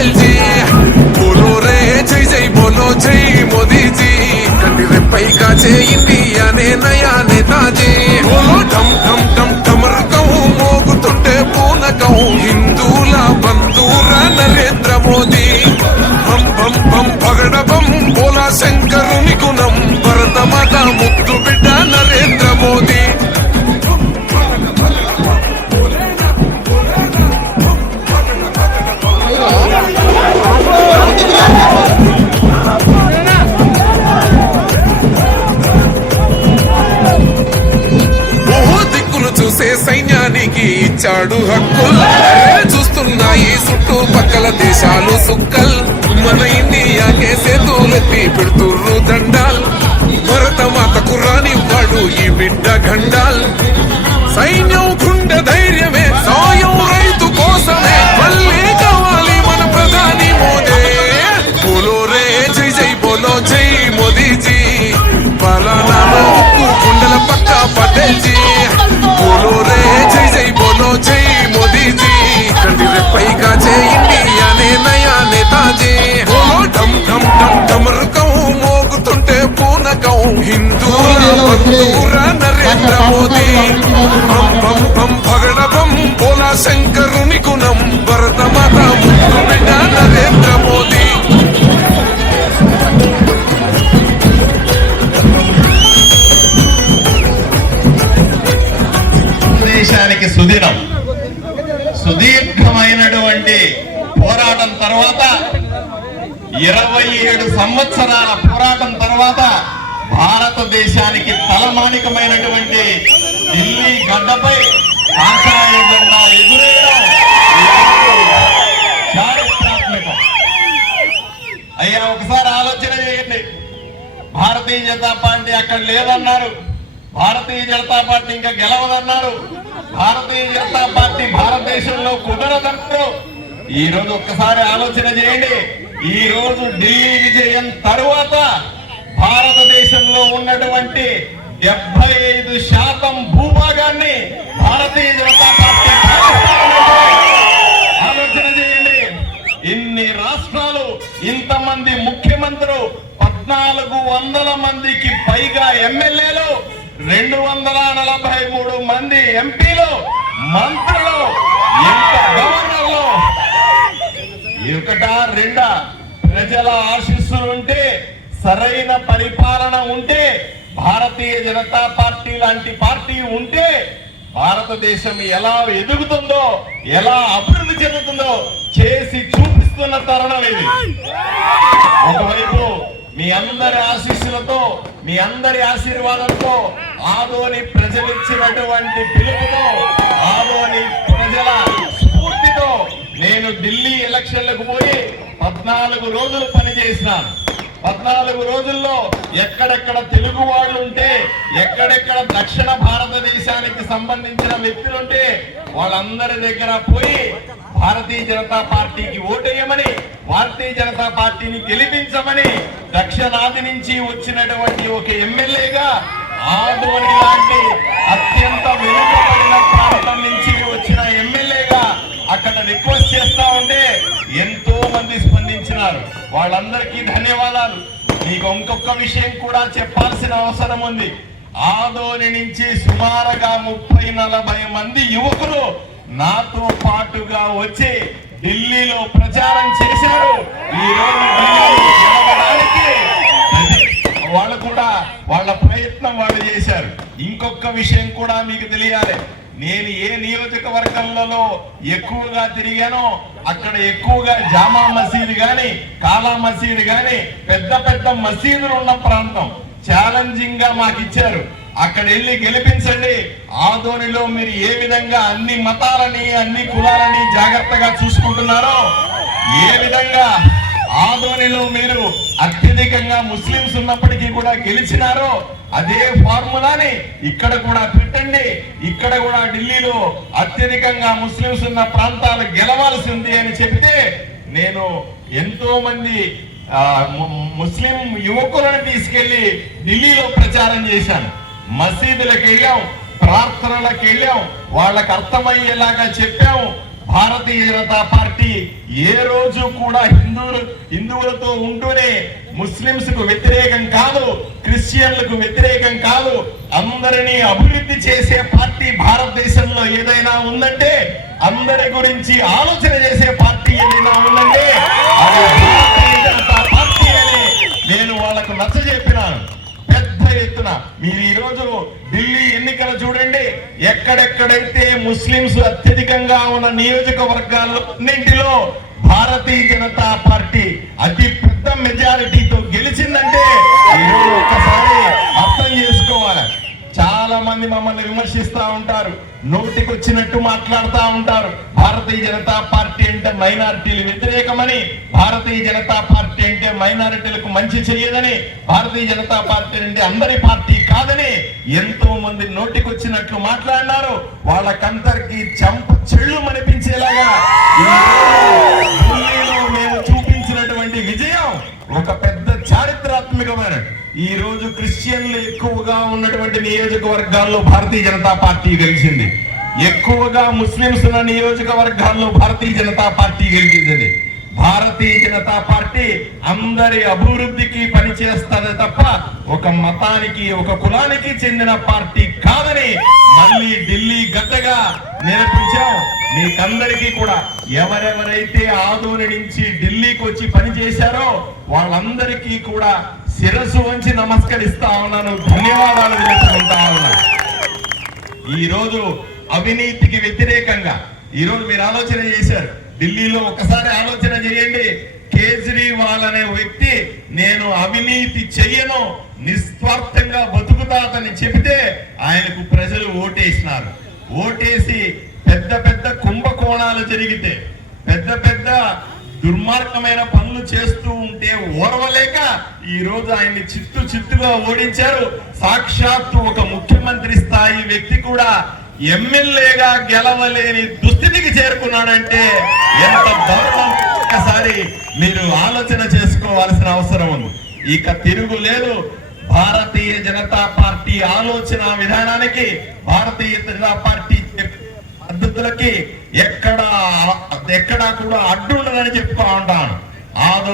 అటల్జీ బోలో రే జై జై బోలో జై మోదీజీ కంటి రెప్పై కాచే ఇండియానే నై ఇచ్చాడు హక్కులు చూస్తున్నాయి చుట్టూ పక్కల దేశాలు సుక్కల్. మన ఇండియా కేసే తోలెత్తి పెడుతుర్రు దండాల్. భరత మాతకు రానివ్వాడు ఈ బిడ్డ గండాల్ సైన్యం గుండె ధైర్యమే సాయం రైతు కోసమే. పూనకం హిందూల బంధూర నరేంద్ర మోదీ. బం బం బం బోలా శంకరుని గుణం భరత మాత ముద్దు బిడ్డ నరేంద్ర మోదీ. దేశానికి సుదినం సుదీర్ఘమైనటువంటి పోరాటం తర్వాత ఇరవై ఏడు సంవత్సరాల పోరాటం తర్వాత భారతదేశానికి తలమానికమైనటువంటి ఢిల్లీ గడ్డపై కాషాయ జెండా ఎగురేయడం చారిత్రాత్మకం. అయ్యా ఒకసారి ఆలోచన చేయండి. భారతీయ జనతా పార్టీ అక్కడ లేదన్నారు. భారతీయ జనతా పార్టీ ఇంకా గెలవదన్నారు. భారతీయ జనతా పార్టీ భారతదేశంలో కుదరదన్నారు. ఈ రోజు ఒక్కసారి ఆలోచన చేయండి. ఈ రోజు ఢిల్లీ విజయం తరువాత భారతదేశంలో ఉన్నటువంటి డెబ్బై ఐదు శాతం భూభాగాన్ని భారతీయ జనతా పార్టీ ఆలోచన చేయండి. ఇన్ని రాష్ట్రాలు ఇంతమంది ముఖ్యమంత్రులు పద్నాలుగు వందల మందికి పైగా ఎమ్మెల్యేలు రెండు వందల నలభై మూడు మంది ఎంపీలు మంత్రులు ఇంత గవర్నర్లు. ఒకటా రెండా ప్రజల ఆశీస్సులుంటే సరైన పరిపాలన ఉంటే భారతీయ జనతా పార్టీ లాంటి పార్టీ ఉంటే భారతదేశం ఎలా ఎదుగుతుందో ఎలా అభివృద్ధి చెందుతుందో చేసి చూపిస్తున్న తరుణం ఇది. ఒకవైపు మీ అందరి ఆశీస్సులతో మీ అందరి ఆశీర్వాదంతో ఆదోని ప్రజలిచ్చినటువంటి పిలుపుతో ఆదోని ప్రజల స్ఫూర్తితో నేను ఢిల్లీ ఎలక్షన్లకు పోయి పద్నాలుగు రోజులు పనిచేసినాను. పద్నాలుగు రోజుల్లో ఎక్కడెక్కడ తెలుగు వాళ్ళు ఉంటే ఎక్కడెక్కడ దక్షిణ భారతదేశానికి సంబంధించిన వ్యక్తులుంటే వాళ్ళందరి దగ్గర పోయి భారతీయ జనతా పార్టీకి ఓటేయమని భారతీయ జనతా పార్టీని గెలిపించమని దక్షిణాది నుంచి వచ్చినటువంటి ఒక ఎమ్మెల్యేగా ఆదోని లాంటి అత్యంత వెనుకబడిన ప్రాంతం నుంచి వచ్చిన ఎమ్మెల్యేగా అక్కడ రిక్వెస్ట్ చేస్తా ఉంటే ఎంతో మంది ఉన్నారు వాళ్ళందరికీ ధన్యవాదాలు. మీకు ఇంకొక విషయం కూడా చెప్పాల్సిన అవసరం ఉంది. ఆదోని నుంచి సుమారుగా ముప్పై నలభై మంది యువకులు నాతో పాటుగా వచ్చి ఢిల్లీలో ప్రచారం చేశారు. ఈ రోజు గెలవడానికి. వాళ్ళు కూడా వాళ్ళ ప్రయత్నం వాళ్ళు చేశారు. ఇంకొక విషయం కూడా మీకు తెలియాలి. నేను ఏ నియోజకవర్గంలో ఎక్కువగా తిరిగానో అక్కడ ఎక్కువగా జామా మసీదు గాని కాలా మసీదు గాని పెద్ద పెద్ద మసీదులు ఉన్న ప్రాంతం. ఛాలెంజింగ్గా మాకు ఇచ్చారు అక్కడ వెళ్ళి గెలిపించండి. ఆధోనిలో మీరు ఏ విధంగా అన్ని మతాలని అన్ని కులాలని జాగ్రత్తగా చూసుకుంటున్నారో ఏ విధంగా ఆదోనిలో మీరు అత్యధికంగా ముస్లింస్ ఉన్నప్పటికీ కూడా గెలిచినారో అదే ఫార్ములాని ఇక్కడ కూడా పెట్టండి. ఇక్కడ కూడా ఢిల్లీలో అత్యధికంగా ముస్లింస్ ఉన్న ప్రాంతాలు గెలవాల్సింది అని చెప్తే నేను ఎంతో మంది ముస్లిం యువకులను తీసుకెళ్ళి ఢిల్లీలో ప్రచారం చేశాను. మసీదులకు వెళ్ళాం ప్రార్థనలకు వెళ్ళాం వాళ్ళకు అర్థమయ్యేలాగా చెప్పాము భారతీయ జనతా పార్టీ ఏ రోజు కూడా హిందువులు హిందువులతో ఉంటూనే ముస్లింస్కు వ్యతిరేకం కాదు క్రిస్టియన్లకు వ్యతిరేకం కాదు అందరినీ అభివృద్ధి చేసే పార్టీ భారతదేశంలో ఏదైనా ఉందంటే అందరి గురించి ఆలోచన చేసే పార్టీ ఏదైనా ఉందంటే అది భారతీయ జనతా పార్టీ అని నేను వాళ్ళకు నచ్చ చెప్పినాను ఎత్తున మీరు ఈ రోజు ఢిల్లీ ఎన్నికలు చూడండి. ఎక్కడెక్కడైతే ముస్లింస్ అత్యధికంగా ఉన్న నియోజకవర్గాల్లో అన్నింటిలో భారతీయ జనతా పార్టీ అతి మంది మమ్మల్ని విమర్శిస్తూ ఉంటారు. నోటికి వచ్చినట్టు మాట్లాడుతూ ఉంటారు. భారతీయ జనతా పార్టీ అంటే మైనారిటీలు వ్యతిరేకమని భారతీయ జనతా పార్టీ అంటే మైనారిటీలకు మంచి చెయ్యదని భారతీయ జనతా పార్టీ అంటే అందరి పార్టీ కాదని ఎంతో మంది నోటికి వచ్చినట్లు మాట్లాడినారు వాళ్ళకందరికి చంప చెళ్ళు అనిపించేలాగా ఢిల్లీలో మేము చూపించినటువంటి విజయం ఒక పెద్ద చారిత్రాత్మకమైన ఈ రోజు క్రిస్టియన్లు ఎక్కువగా ఉన్నటువంటి నియోజకవర్గాల్లో భారతీయ జనతా పార్టీ గెలిచింది. ఎక్కువగా ముస్లింస్ ఉన్న నియోజకవర్గాల్లో భారతీయ జనతా పార్టీ గెలిచింది. భారతీయ జనతా పార్టీ అందరి అభివృద్ధికి పనిచేస్తుంది తప్ప ఒక మతానికి ఒక కులానికి చెందిన పార్టీ కాదని మళ్ళీ ఢిల్లీ గడ్డగా నేర్పించాం. మీకందరికీ కూడా ఎవరెవరైతే ఆదోని నుంచి ఢిల్లీకి వచ్చి పనిచేశారో వాళ్ళందరికీ కూడా శిరస్సు వంచి నమస్కరిస్తా ఉన్నాను. ధన్యవాదాలు తెలుసుకుంటా ఉన్నాను ఈ రోజు అవినీతికి వ్యతిరేకంగా ఈ రోజు మీరు ఆలోచన చేశారు. ఢిల్లీలో ఒకసారి ఆలోచన చేయండి. కేజ్రీవాల్ అనే వ్యక్తి నేను అవినీతి చెయ్యను నిస్వార్థంగా బతుకుతాతని చెబితే ఆయనకు ప్రజలు ఓటేసినారు. ఓటేసి పెద్ద పెద్ద కుంభకోణాలు జరిగితే పెద్ద పెద్ద దుర్మార్గమైన పనులు చేస్తూ ఉంటే ఓర్వలేక ఈ రోజు ఆయన్ని చిత్తు చిత్తుగా ఓడించారు. సాక్షాత్తు ఒక ముఖ్యమంత్రి స్థాయి వ్యక్తి కూడా ఎమ్మెల్యేగా గెలవలేని దుస్థితికి చేరుకున్నాడంటే ఎంత దారుణం ఒక్కసారి మీరు ఆలోచన చేసుకోవాల్సిన అవసరం ఉంది. ఇక తిరుగులేదు భారతీయ జనతా పార్టీ ఆలోచన విధానానికి భారతీయ జనతా పార్టీ పద్ధతులకి ఎక్కడ ఎక్కడా కూడా అడ్డుండదని చెప్పుకో ఉంటాను. ఆదో